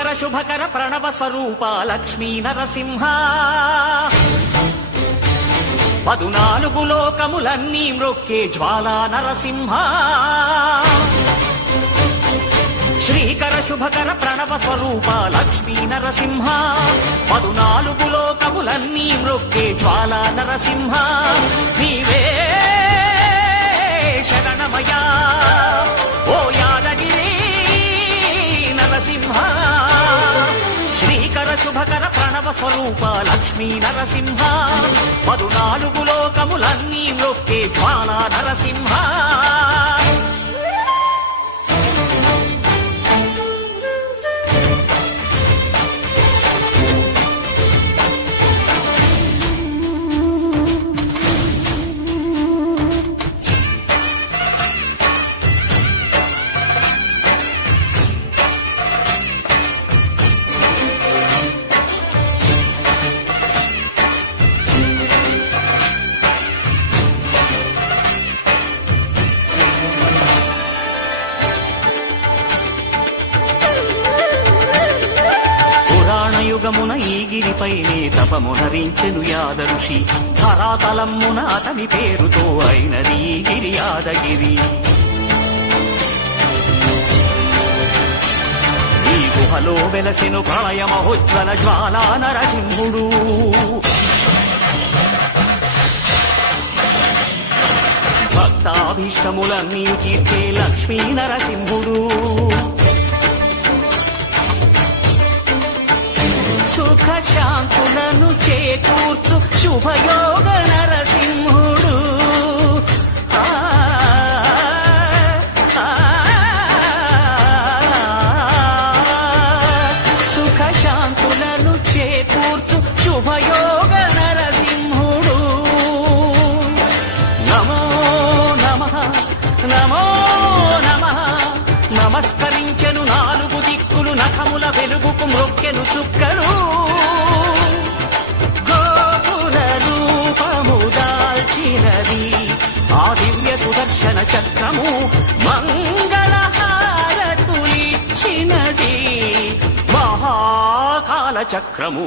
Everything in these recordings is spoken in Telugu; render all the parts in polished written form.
శ్రీకర శుభకర ప్రణవ స్వరూప లక్ష్మీ నరసింహ 14 లోకములన్నీ మ్రొక్కే జ్వాలా నరసింహ శ్రీకర శుభకర ప్రణవ స్వరూప లక్ష్మీ నరసింహ 14 లోకములన్నీ మ్రొక్కే జ్వాలా నరసింహ నీవే శరణమయా ఓ యాదగిరి నరసింహ శ్రీకర శుభకర ప్రణవ స్వరూప లక్ష్మీ నరసింహ 14 లోకములన్నీ మ్రొక్కే జ్వాలా నరసింహ యుగమున ఈ గిరిపైనే తపమునరించెను యాద ఋషి ధరాతలమ్మున అతని పేరుతో అయినది ఈ గిరి యాదగిరి ఈ గుహలో వెలసెను ప్రళయ మహోజ్వల జ్వాలా నరసింహుడు భక్తాభీష్టములన్నీ తీర్చే లక్ష్మీ నరసింహుడు సుఖ శాంతులను చేకూర్చు శుభయోగ నరసింహుడు సుఖ శాంతులను చేకూర్చు శుభయోగ నరసింహుడు నమో నమః నమో నమః నమస్కరించెను 4 దిక్కులు నఖముల వెలుగుకు మ్రొక్కెను చుక్కలు గోపుర రూపము దాల్చినది ఆ దివ్య సుదర్శన చక్రము మంగళ హారతులిచ్చినది మహాకాల చక్రము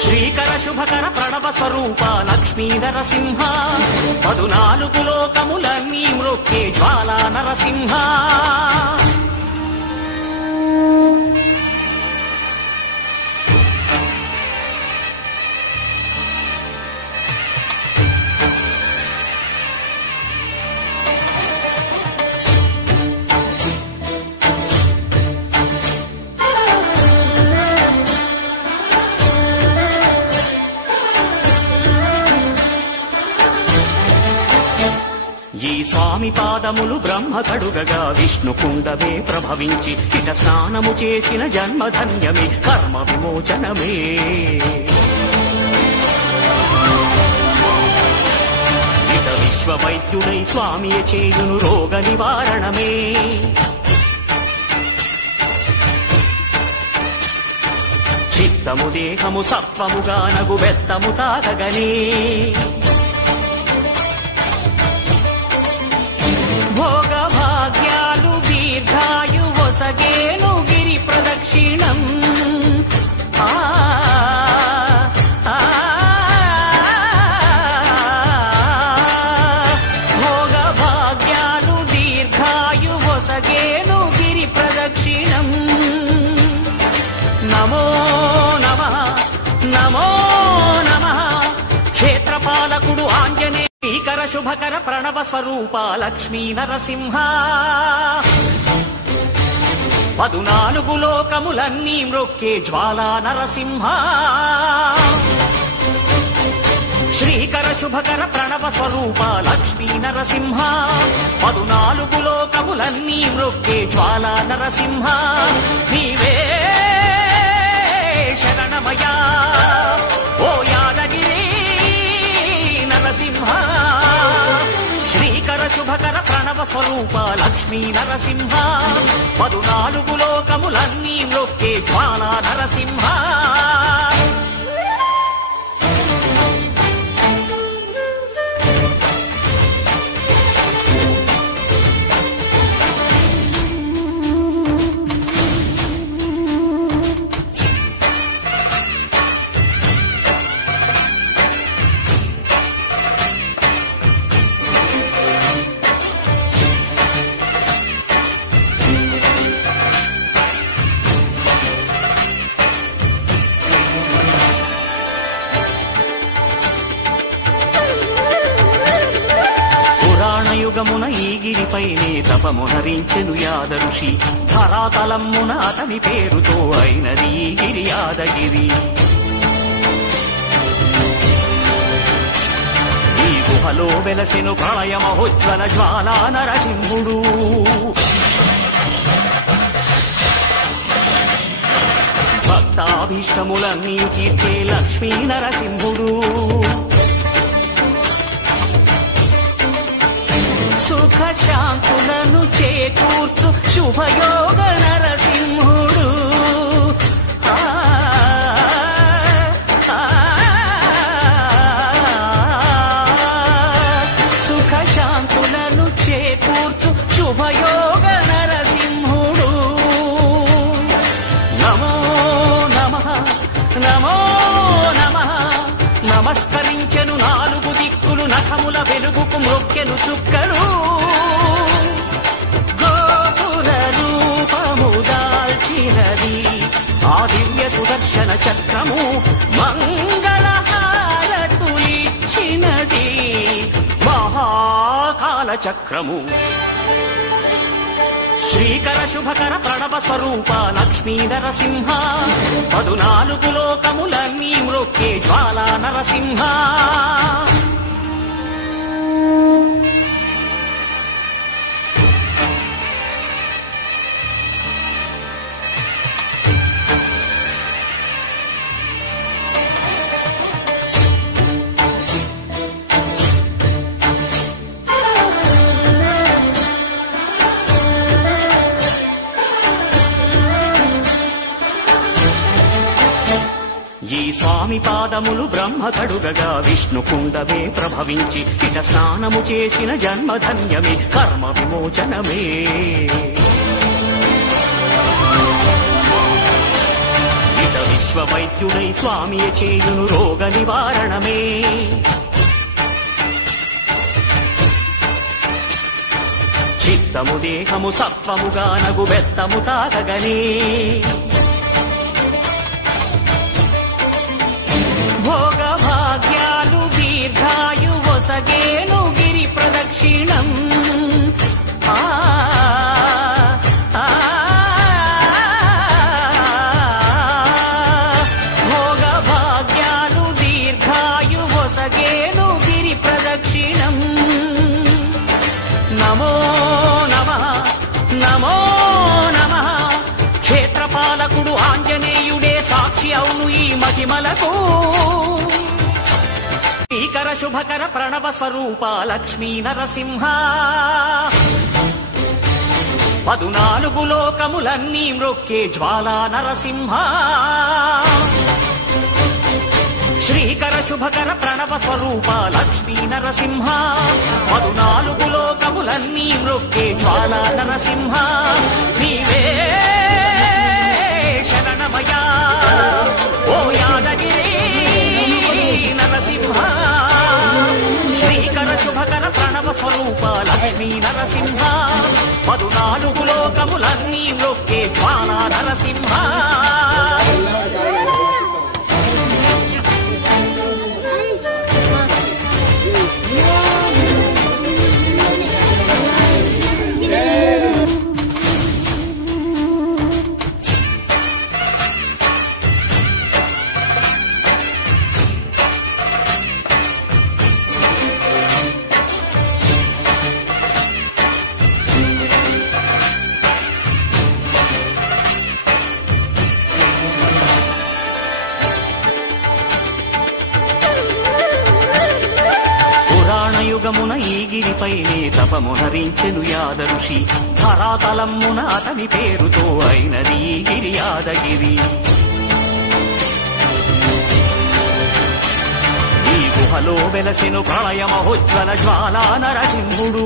శ్రీకర శుభకర ప్రణవ స్వరూప లక్ష్మీ నరసింహ 14 లోకములన్నీ మ్రొక్కే జ్వాలా నరసింహ ఈ స్వామి పాదములు బ్రహ్మ కడుగగా విష్ణు కుండమే ప్రభవించి ఇట స్నానము చేసిన జన్మధన్యమే కర్మ విమోచనమే ఇట విశ్వవైద్యుడై స్వామియ చేయును రోగ నివారణమే చిత్తము దేహము సత్వముగా నగు బెత్తము తాగగనే భోగ భాగ్యాలు దీర్ఘాయు వసగేను గిరి ప్రదక్షిణం భోగ భాగ్యాలు దీర్ఘాయు వసగేను గిరి ప్రదక్షిణం నమో నమః నమో నమః క్షేత్రపాలకుడు ఆంజనేయ శ్రీకర శుభకర ప్రణవ స్వరూప లక్ష్మీ నరసింహ 14 లోకములన్నీ మ్రొక్కే జ్వాలా నరసింహ శ్రీకర శుభకర ప్రణవ స్వరూప లక్ష్మీ నరసింహ 14 లోకములన్నీ మ్రొక్కే జ్వాలా నరసింహ నీవే శరణమయా ఓ యాదగిరి నరసింహ శ్రీకర శుభకర ప్రణవ స్వరూప లక్ష్మీ నరసింహ 14 లోకములన్నీ మ్రొక్కే జ్వాలా నరసింహ పురాణయుగమున ఈ గిరిపైనే తపమునరించెను యాద ఋషి. ధరాతలమ్మున అతని పేరుతో అయినది ఈ గిరి యాదగిరి. ఈ గుహలో వెలసెను ప్రళయమహోజ్వల జ్వాలా నరసింహుడు. భక్తాభీష్టములన్నీ తీర్చే లక్ష్మీ నరసింహుడు. సుఖ శాంతులను చేకూర్చు శుభయోగ నరసింహుడు. సుఖ శాంతులను చేకూర్చు శుభయోగ నరసింహుడు. నమో నమః నమో నమః. నమస్కరించెను నాలుగు దిక్కులు నఖముల వెలుగుకు మ్రొక్కెను చుక్కలు. గోపుర రూపము దాల్చినది ఆ దివ్య సుదర్శన చక్రము. మంగళహారతులిచ్చినది మహాకాల చక్రము. శ్రీకర శుభకర ప్రణవ స్వరూప లక్ష్మీ నరసింహ. 14 లోకములన్నీ మ్రొక్కే జ్వాలా నరసింహ. ఈ స్వామి పాదములు బ్రహ్మ కడుగగా విష్ణు కుండమే ప్రభవించి ఇట స్నానము చేసిన జన్మధన్యమే కర్మ విమోచనమే. ఇట విశ్వవైద్యుడై స్వామియ చేయును రోగ నివారణమే. చిత్తము దేహము సత్వముగా నగు బెత్తము తాగగనే. భోగ భాగ్యాలు దీర్ఘాయు వసగేను గిరి ప్రదక్షిణం. భోగ భాగ్యాలు దీర్ఘాయు వసగేను గిరి ప్రదక్షిణం. నమో నమః నమో నమః. క్షేత్రపాలకుడు ఆంజనేయుడే సాక్షి అవును ఈ మహిమలకు. శ్రీకర శుభకర ప్రణవ స్వరూప లక్ష్మీ నరసింహ. 14 లోకములన్నీ మ్రొక్కే జ్వాలా నరసింహ. శ్రీకర శుభకర ప్రణవ స్వరూప లక్ష్మీ నరసింహ. 14 లోకములన్నీ మ్రొక్కే జ్వాలా నరసింహ. నీవే శరణమయా ఓ యాదగిరి నరసింహ. శ్రీకర శుభకర ప్రణవ స్వరూప లక్ష్మీ నరసింహ. 14 లోకములన్నీ మ్రొక్కే జ్వాలా నరసింహ. యుగమున ఈ గిరిపైనే తపమునరించెను యాద ఋషి. ధరాతలమ్మున అతని పేరుతో అయినది ఈ గిరి యాదగిరి. ఈ గుహలో వెలసెను ప్రళయమహోజ్వల జ్వాలా నరసింహుడు.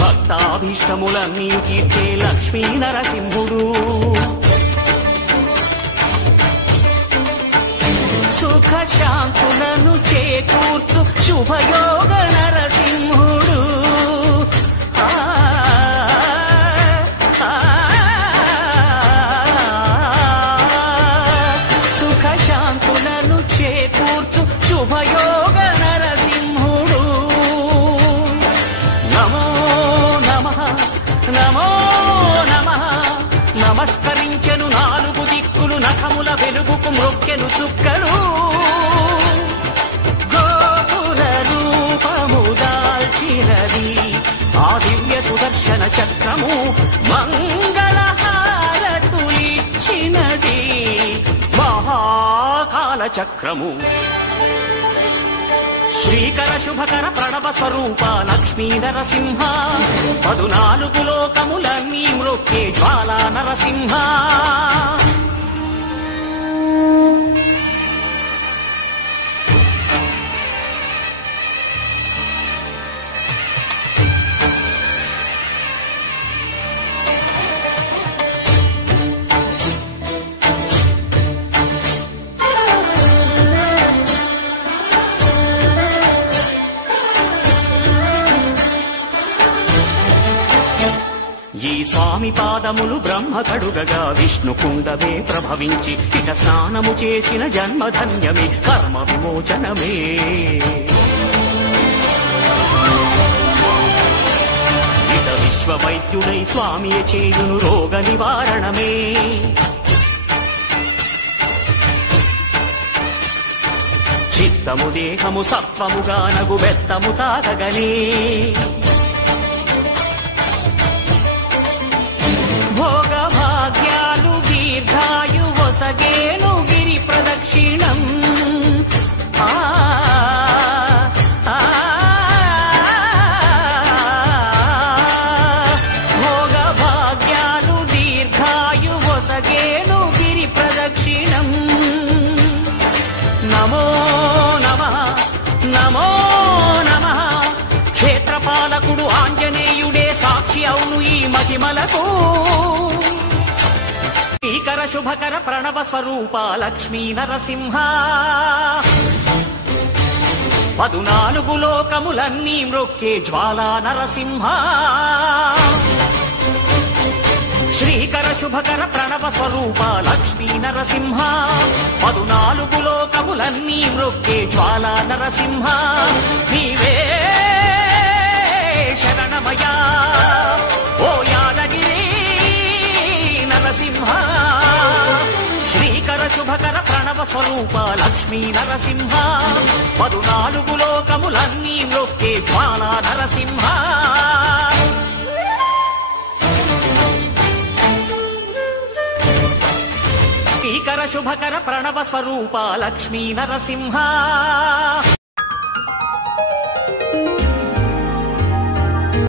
భక్తాభీష్టములన్నీ తీర్చే లక్ష్మీ నరసింహుడు. సుఖ శాంతులను చేకూర్చు శుభయోగ నరసింహుడు. సుఖ శాంతులను చేకూర్చు శుభ వెలిగెను చుక్కలు గోపుర రూపము దాల్చినది ఆ దివ్య సుదర్శన చక్రము మంగళహారతులిచ్చినది మహాకాల చక్రము శ్రీకర శుభకర ప్రణవ స్వరూప లక్ష్మీ నరసింహ 14 లోకములన్నీ మ్రొక్కే జ్వాలా నరసింహ ఈ స్వామి పాదములు బ్రహ్మ కడుగగా విష్ణు కుండమే ప్రభవించి ఇక స్నానము చేసిన జన్మధన్యమే కర్మ విమోచనమే ఇక విశ్వవైద్యుడై స్వామియే చేయును రోగ నివారణమే చిత్తము దేహము సత్వముగా నగు బెత్తము తాగగనే భోగ భాగ్యాలు దీర్ఘాయువొసగేను గిరి ప్రదక్షిణం భోగ భాగ్యాలు దీర్ఘాయువొసగేను గిరి ప్రదక్షిణం నమో నమః నమో నమః క్షేత్రపాలకుడు ఆంజనేయుడే సాక్షి అవును ఈ మహిమలకు శ్రీకర శుభకర ప్రణవ స్వరూప లక్ష్మీ నరసింహ 14 లోకములన్నీ మ్రొక్కే జ్వాలా నరసింహ శ్రీకర శుభకర ప్రణవ స్వరూప లక్ష్మీ నరసింహ 14 లోకములన్నీ మ్రొక్కే జ్వాలా నరసింహ నీవే శరణమయా ఓ యాదగిరి నరసింహ శ్రీకర శుభకర ప్రణవ స్వరూప లక్ష్మీ నరసింహ 14 లోకములన్నీ మ్రొక్కే జ్వాలా నరసింహ శ్రీకర శుభకర ప్రణవ స్వరూప లక్ష్మీ నరసింహ